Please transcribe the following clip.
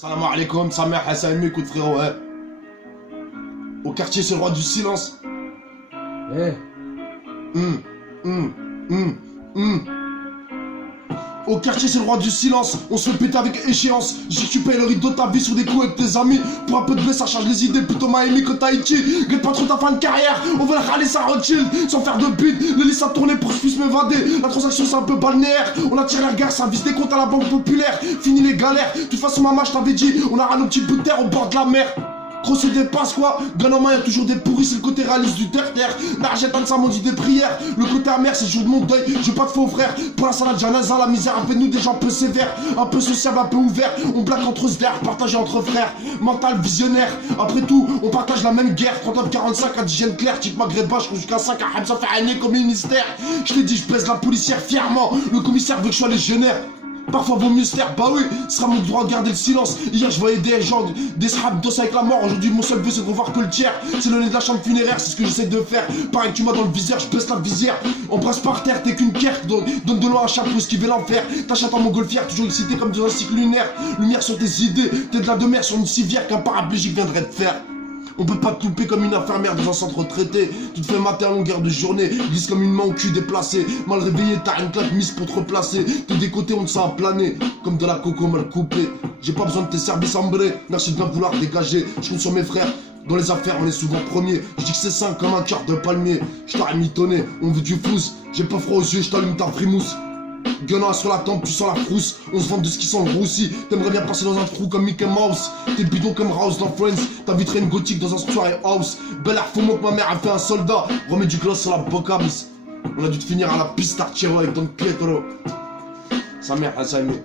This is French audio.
Salam alaikum, sa mère Hassan, écoute frérot, hein. Au quartier, c'est le roi du silence. Eh, Au quartier, c'est le roi du silence. On se fait péter avec échéance. J'ai que tu payes le rideau de ta vie sur des coups avec tes amis. Pour un peu de blé, ça charge les idées. Plutôt Miami que Tahiti. Guette pas trop ta fin de carrière. On veut la râler, ça chill. Sans faire de bide. Le lit ça tourné pour que je puisse m'évader. La transaction, c'est un peu balnéaire. On attire la guerre, ça vise des comptes à la banque populaire. Fini les galères. De toute façon, maman, je t'avais dit. On aura nos petits bouts de terre au bord de la mer. Trop se dépasse quoi, gun en main y'a toujours des pourris, c'est le côté réaliste du terre-terre. Narjetan ça m'ont dit des prières, le côté amer c'est le jour de mon deuil, je veux pas de faux frères. Pour la salade janaza, la misère appelle nous des gens un peu sévères, un peu sociables, un peu ouverts. On blague entre sdères, partagé entre frères, mental visionnaire. Après tout, on partage la même guerre, 39-45 à d'hygiène claire, type maghrébin, je jusqu'à 5 à Hamza Fahani comme ministère. Je t'ai dit je baisse la policière fièrement, le commissaire veut que je sois légionnaire. Parfois vaut mieux se taire, bah oui, ce sera mon droit de garder le silence. Hier je voyais des gens, des srabs d'os avec la mort. Aujourd'hui mon seul vœu c'est de revoir que le tiers. C'est le nez de la chambre funéraire, c'est ce que j'essaie de faire. Pareil que tu m'as dans le viseur, je baisse la visière. Embrasse par terre, t'es qu'une kerk, donne de l'eau à un chapeau, esquiver l'enfer. T'achètes en montgolfière, toujours excité comme dans un cycle lunaire. Lumière sur tes idées, t'es de la demeure sur une civière qu'un paraplégique viendrait te faire. On peut pas te louper comme une infirmière dans un centre retraité. Tu te fais mater à longueur de journée, glisse comme une main au cul déplacée. Mal réveillé, t'as une claque mise pour te replacer. T'es décoté, on te sent planer, comme de la coco mal coupée. J'ai pas besoin de tes services ambrés, merci de bien vouloir dégager. Je compte sur mes frères, dans les affaires on est souvent premier. Je dis que c'est sain comme un quart de palmier. Je t'aurais mitonné, on veut du flouze. J'ai pas froid aux yeux, je t'allume ta frimousse. Gueulin sur la tempe, tu sens la frousse. On se vante de ce qui sent le roussi. T'aimerais bien passer dans un trou comme Mickey Mouse. T'es bidon comme Rouse dans Friends. Ta vitrine gothique dans un soirée house. Bel air fumant que ma mère a fait un soldat. Remets du gloss sur la boca, miss. On a dû te finir à la piste artière avec Don Pietro. Sa mère, elle s'est aimée.